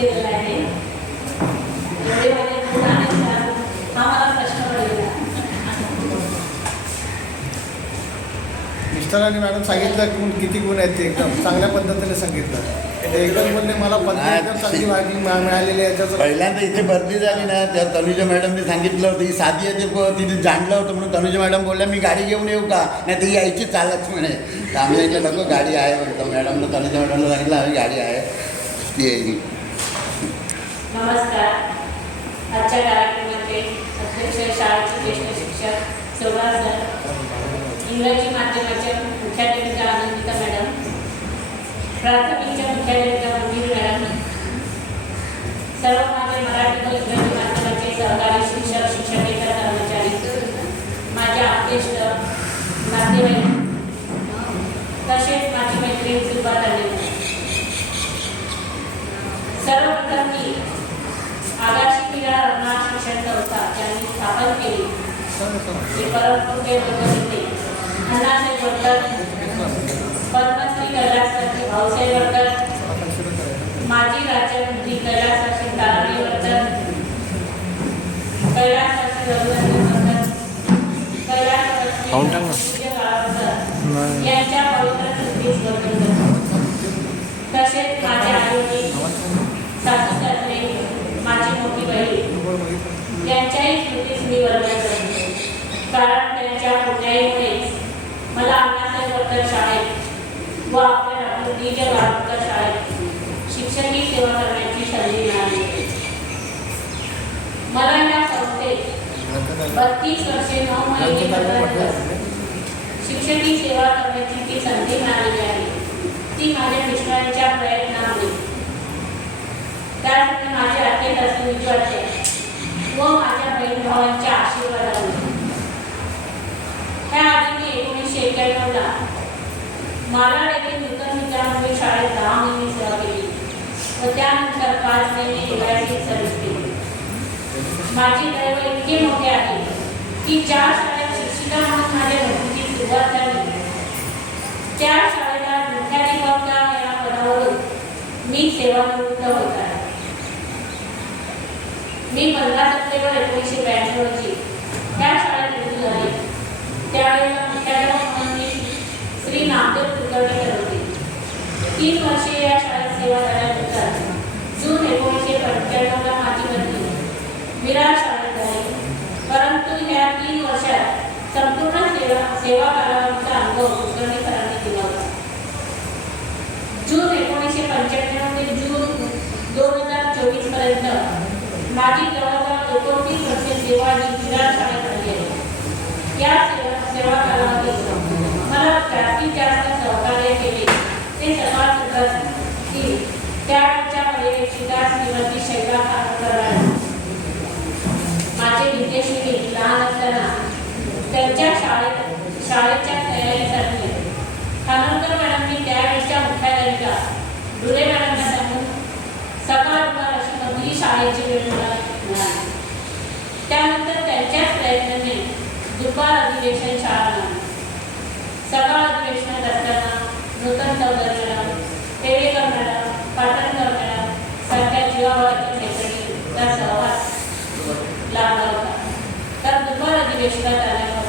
केलेला आहे. एवढे माझे गुण आहेत का हा मला प्रश्न पडलेला. मिस्टरांनी मॅडम सांगितलं की किती गुण आहेत ते एकदम चांगल्या पद्धतीने सांगितलं. ते एकदम बोलले मला पद्धत एकदम चांगली मिळालेली आहे. त्याचं पहिल्यांदा इथे भरती झाली ना त्या तनुजा मॅडमने सांगितलं होतं ही साधी आहे ते तिथे जाणलं होतं म्हणून तनुजा मॅडम बोलल्या मी गाडी घेऊन येऊ का नाही ती यायची चालत म्हणे. तर आम्ही इथे नको गाडी आहे म्हणतो. मॅडमनं तनुजा मॅडमला सांगितलं आम्ही गाडी आहे ती यायची. नमस्कार. आजच्या कार्यक्रमाचे अध्यक्ष शाळेचे ज्येष्ठ शिक्षक सोबा सर, इंग्रजी माध्यमाच्या मुख्याध्यापिका आनंदिता मॅडम, प्राथमिकच्या मुख्याध्यापिका मंदिर मॅडम, सर्व माझे मराठी व इंग्रजी माध्यमाचे सहकारी शिक्षक शिक्षकेतर कर्मचारी, माझे आप्तेष्ट नातेवाईक तसेच माझी मैत्रीण सुरुवात आली. सर्वप्रथम मी आगाशी पिढ्या रत्ना शिक्षण संस्था ज्यांनी स्थापन केली ते परमपूज्य बंधू अण्णासाहेब वडकर, पद्मश्री कैलासवासी भाऊसाहेब वडकर, माजी राज्यमंत्री कैलासवासी ताराबाई वडकर, कैलासवासी रघुनंदन वडकर, कैलासवासी यांच्या पवित्र स्मृतीस वंदन करतो. तसेच माझे आई सासू सासरे, माझी मोठी बहीण यांच्याही स्मृतीस मी वंदन करतो. कारण त्यांच्या पुण्याईमुळेच मला अण्णासाहेब वडकर शाळेत व आपल्या डॉक्टर डी.जे. वाडकर शाळेत शिक्षकी सेवा करण्याची संधी मिळाली. मला या संस्थेत 32 वर्षे 9 महिने शिक्षकी सेवा करण्याची ती संधी मिळालेली आहे. ती माझ्या मिस्टरांच्या प्रयत्नामुळे, त्यासाठी माझे आते सासू विचारते व माझ्या बहीण भावांच्या आशीर्वादाने. त्याआधी मी 1991 ला मालाड येथे नूतन विद्यामंदिर शाळेत 10 महिने सेवा केली व त्यानंतर 5 महिने निवासी सर्व्हिस केली. माझी दैव इतके मोठे आहे की ज्या शाळेत शिक्षिका म्हणून माझ्या नोकरीची सुरुवात झाली त्या शाळेला मुख्याध्यापिका या पदावरून मी सेवानिवृत्त होत आहे. मी 15 सप्टेंबर 1982 रोजी त्या शाळेत रुजू झाले. त्यावेळेला मुख्याध्यापक म्हणून मी श्री नामदेव कुलकर्णी होते. 3 वर्षे या शाळेत सेवा झाल्यानंतर जून 1995 ला माझी बदली विरार शाळेत झाली. परंतु या 3 वर्षात संपूर्ण सेवा कालावधीचा अनुभव कुलकर्णीकरांनी दिला होता. जून 1995 ते जून 2024 पर्यंत माझी जवळजवळ 29 वर्षे सेवा ही विरार शाळेत झाली आहे. या सेवा कालावधीत मला जास्तीत जास्त सहकार्य केले ते सभासद की त्याच्या पर्यवेक्षिका श्रीमती शैला खानकर. माझे विद्याश्री लहान असताना त्यांच्या शाळेच्या तयारीसाठी खानोलकर मॅडमनी त्यावेळेच्या मुख्याध्यापिका डुले मॅडमना सांगून सकाळ दुपार अशी मधली शाळेची वेळ मिळाली. त्यानंतर त्यांच्याच प्रयत्नाने दुपार अधिवेशन शाळा मिळाली. सकाळ अधिवेशनात असताना Nutan Chaudhary madam, Pedekar madam, Patankar madam सारख्या जीवाभावाच्या मैत्रिणींचा सहवास लाभला होता. तर दुपार अधिवेशनात आल्यावर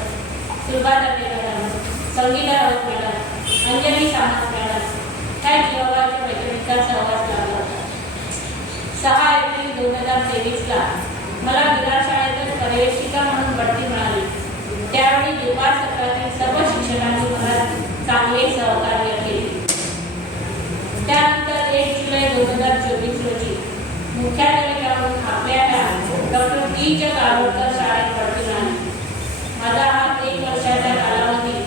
सुरुवात madam, Sangeeta Raut madam, Anjali Samant madam ह्या जीवाभावाच्या मैत्रिणींचा सहवास लाभला होता. 6 एप्रिल 2023 ला मला विरार शाळेतच पर्यवेक्षिका म्हणून बढती मिळाली. त्यावेळी दुपार सत्रातील सर्व शिक्षकांनी मला चांगले सहकार्य केले. त्यानंतर 1 जुलै 2024 रोजी मुख्याध्यापिका म्हणून आपल्याला डॉक्टर डी.जे. वाडकर शाळेत बढती मिळाली. माझा हा 1 वर्षाचा कालावधी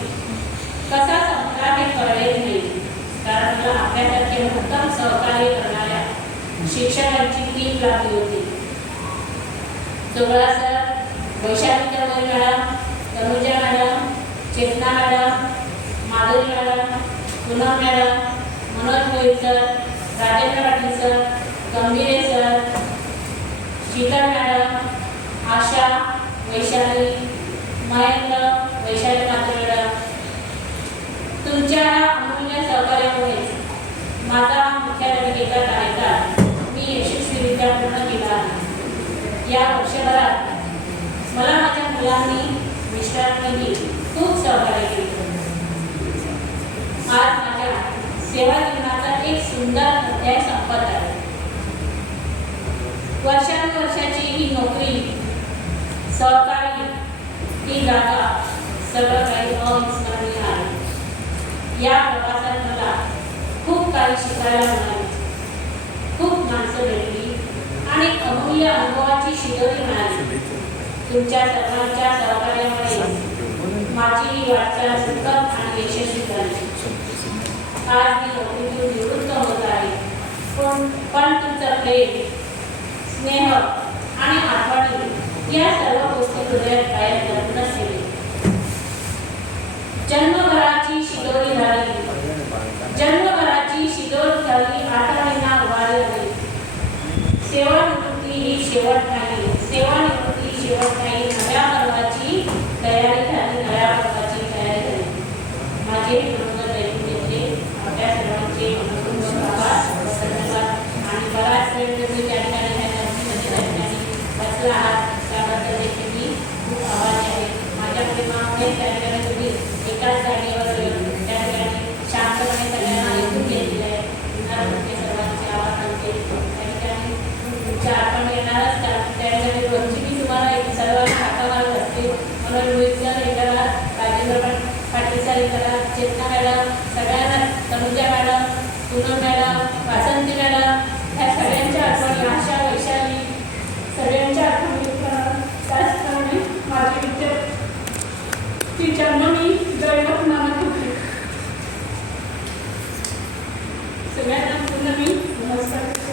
कसा संपला हे कळले नाही, कारण मला आपल्यासारखे उत्तम सहकार्य करणाऱ्या शिक्षकांची टीम लाभली होती. सोहळा sir, Vaishali Chaudhary madam, Tanuja madam, Chetana madam, Madhuri madam, Poonam madam, Manoj Bhoir sir, Rajendra Patil sir, Gambhire sir, Sheetal madam, Asha, Vaishali, Mahendra, Vaishali Madhuri madam, तुमच्या अमूल्य सहकार्यामुळे माझा मुख्याध्यापिकेचा कार्यकाळ मी खूप सहकार्य केले. आज माझ्या सेवा जीवनाचा एक सुंदर अध्याय संपत आहे. वर्षानुवर्षाची ही नोकरी, सहकारी, ही जागा सगळं काही अविस्मरणीय आहे. या प्रवासात मला खूप काही शिकायला मिळाले, खूप माणसं भेटली आणि अमूल्य अनुभवाची शिदोरी मिळाली. तुमच्या सर्वांच्या सहकार्यामुळे माझी ही वाटचाल सुखद आणि यशस्वी झाली. आज मी नोकरीतून निवृत्त होत आहे, पण तुमचं प्रेम, स्नेह आणि आठवणी या सर्व गोष्टी हृदयात कायम जरूनच ठेवली. जन्मभराची शिदोरी झाली, आठवणींना उभारी आली. सेवानिवृत्ती ही शेवट नाही, नव्या पर्वाची तयारी झाली, माझे कुटुंब ऐकून घेतले. आपल्या सर्वांचे मनपूर्वक आभार, धन्यवाद. आणि बराच वेळ तुम्ही त्या ठिकाणी बसला आहात त्याबद्दल देखील मी खूप आभारी आहे. माझ्याकडे मागणे त्या ठिकाणी तुम्ही एकाच जागेवर त्या ठिकाणी शांतपणे सगळ्यांना ऐकून घेतलेलं आहे. पुन्हा तुमचे सर्वांचे आभार मानते. त्या ठिकाणी तुमच्या आठवण येणारच त्या ठिकाणी रोजची मी तुम्हाला एक सर्वांना हाका मारत असते. मला रोहित सर एकाला, राजेंद्र पाटील सर एकाला, चेतना मॅडम, सगळ्यांना, तनुजा मॅडम, पूनम मॅडम, वासंती मॅडम, ह्या सगळ्यांच्या आठवणी, आशा, वैशाली, सगळ्यांच्या आठवणी. त्याचप्रमाणे माझे विद्यार्थी ज्यांना मी दैवत मानत होते, सगळ्यांना पुन्हा मी नमस्कार.